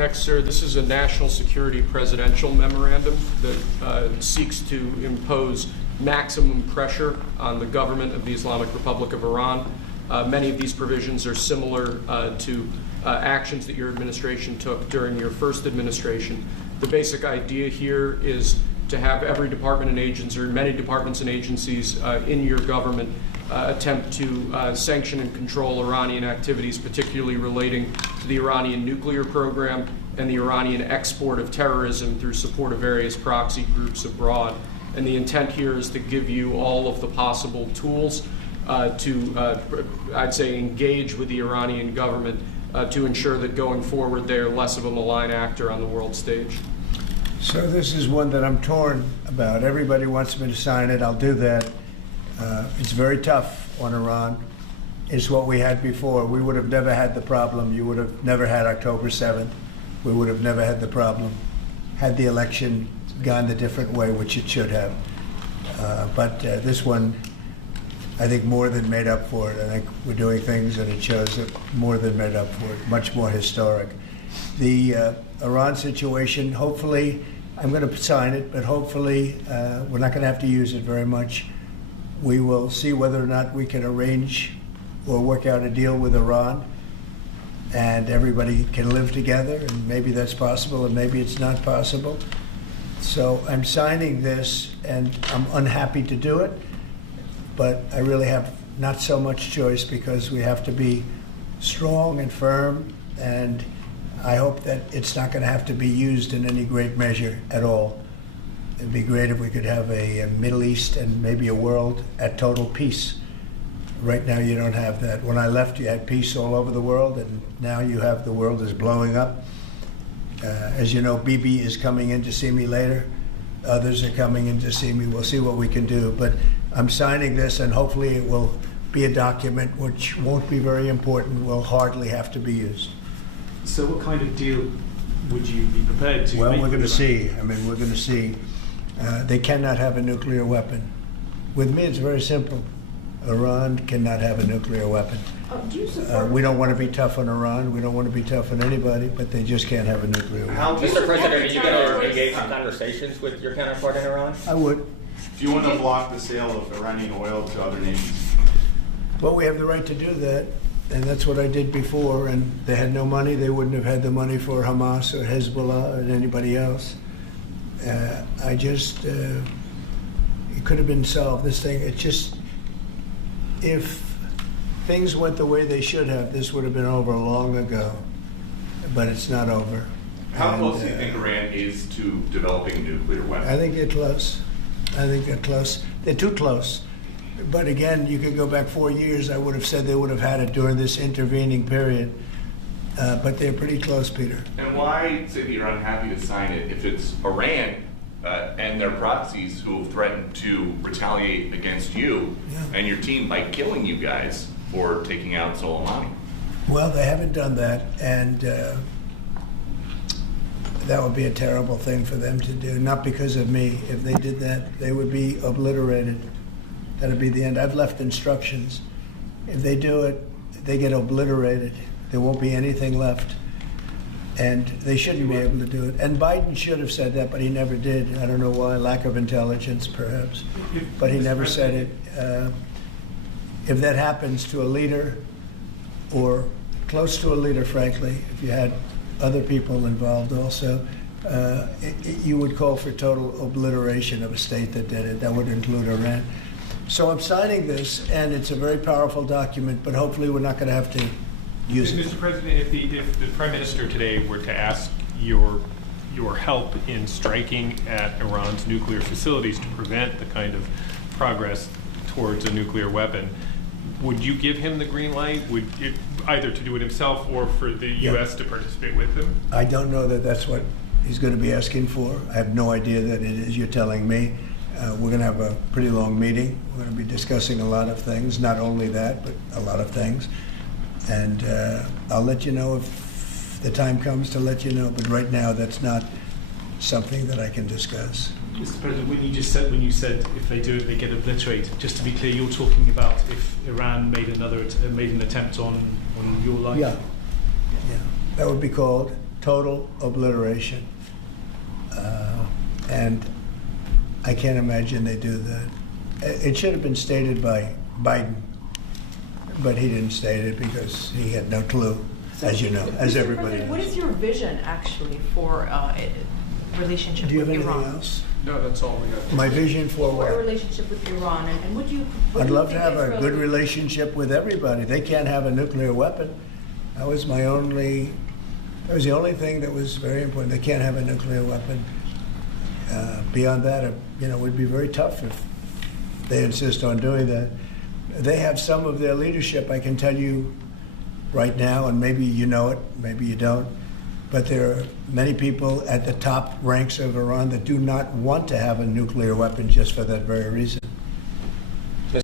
Next, sir, this is a national security presidential memorandum that seeks to impose maximum pressure on the government of the Islamic Republic of Iran. Many of these provisions are similar to actions that your administration took during your first administration. The basic idea here is to have every department and agency, or many departments and agencies in your government attempt to sanction and control Iranian activities, particularly relating to the Iranian nuclear program and the Iranian export of terrorism through support of various proxy groups abroad. And the intent here is to give you all of the possible tools to, I'd say, engage with the Iranian government to ensure that going forward they are less of a malign actor on the world stage. So this is one that I'm torn about. Everybody wants me to sign it. I'll do that. It's very tough on Iran. It's what we had before. We would have never had the problem. You would have never had October 7th. We would have never had the problem had the election gone the different way, which it should have. But this one, I think, more than made up for it. I think we're doing things, and it shows that more than made up for it, much more historic. The Iran situation, hopefully, I'm going to sign it, but hopefully we're not going to have to use it very much. We will see whether or not we can arrange or work out a deal with Iran, and everybody can live together, and maybe that's possible, and maybe it's not possible. So I'm signing this, and I'm unhappy to do it, but I really have not so much choice because we have to be strong and firm, and I hope that it's not going to have to be used in any great measure at all. It'd be great if we could have a Middle East and maybe a world at total peace. Right now you don't have that. When I left, you had peace all over the world, and now you have the world is blowing up. As you know, Bibi is coming in to see me later. Others are coming in to see me. We'll see what we can do. But I'm signing this, and hopefully it will be a document which won't be very important, will hardly have to be used. So what kind of deal would you be prepared to make? Well, we're going to see. I mean, we're going to see. They cannot have a nuclear weapon. With me, it's very simple. Iran cannot have a nuclear weapon. We don't want to be tough on Iran. We don't want to be tough on anybody, but they just can't have a nuclear weapon. Mr. President, are you going to engage in conversations with your counterpart in Iran? I would. Do you want to block the sale of Iranian oil to other nations? Well, we have the right to do that, and that's what I did before, and they had no money. They wouldn't have had the money for Hamas or Hezbollah or anybody else. It could have been solved. This thing, it just, if things went the way they should have, this would have been over long ago, but it's not over. How close do you think Iran is to developing nuclear weapons? I think they're close. I think they're close. They're too close. But again, you could go back 4 years, I would have said they would have had it during this intervening period. But they're pretty close, Peter. And why say that you're unhappy to sign it if it's Iran and their proxies who have threatened to retaliate against you and your team by killing you guys for taking out Soleimani? Well, they haven't done that, and that would be a terrible thing for them to do, not because of me. If they did that, they would be obliterated. That would be the end. I've left instructions. If they do it, they get obliterated. There won't be anything left. And they shouldn't be able to do it. And Biden should have said that, but he never did. I don't know why, lack of intelligence, perhaps. But he never said it. If that happens to a leader, or close to a leader, frankly, if you had other people involved also, you would call for total obliteration of a state that did it. That would include Iran. So I'm signing this, and it's a very powerful document, but hopefully we're not going to have to use it. Mr. President, if the Prime Minister today were to ask your help in striking at Iran's nuclear facilities to prevent the kind of progress towards a nuclear weapon, would you give him the green light? Would it, either to do it himself or for the U.S. to participate with him? I don't know that that's what he's going to be asking for. I have no idea that it is. You're telling me. We're going to have a pretty long meeting. We're going to be discussing a lot of things, not only that, but a lot of things. And I'll let you know if the time comes to let you know, but right now that's not something that I can discuss. Mr. President, when you said if they do it, they get obliterated, just to be clear, you're talking about if Iran made an attempt on your life? Yeah, that would be called total obliteration. And I can't imagine they do that. It should have been stated by Biden, but he didn't state it because he had no clue, as you know, as Mr. everybody President, what knows. is your vision actually for relationship Do you with have anything Iran? else? No, that's all we got. My vision for For a what? relationship with Iran, and what do you? What I'd do you love to think have a Israel- good relationship with everybody. They can't have a nuclear weapon. That was the only thing that was very important. They can't have a nuclear weapon. Beyond that, it would be very tough if they insist on doing that. They have some of their leadership, I can tell you right now, and maybe you know it, maybe you don't, but there are many people at the top ranks of Iran that do not want to have a nuclear weapon just for that very reason.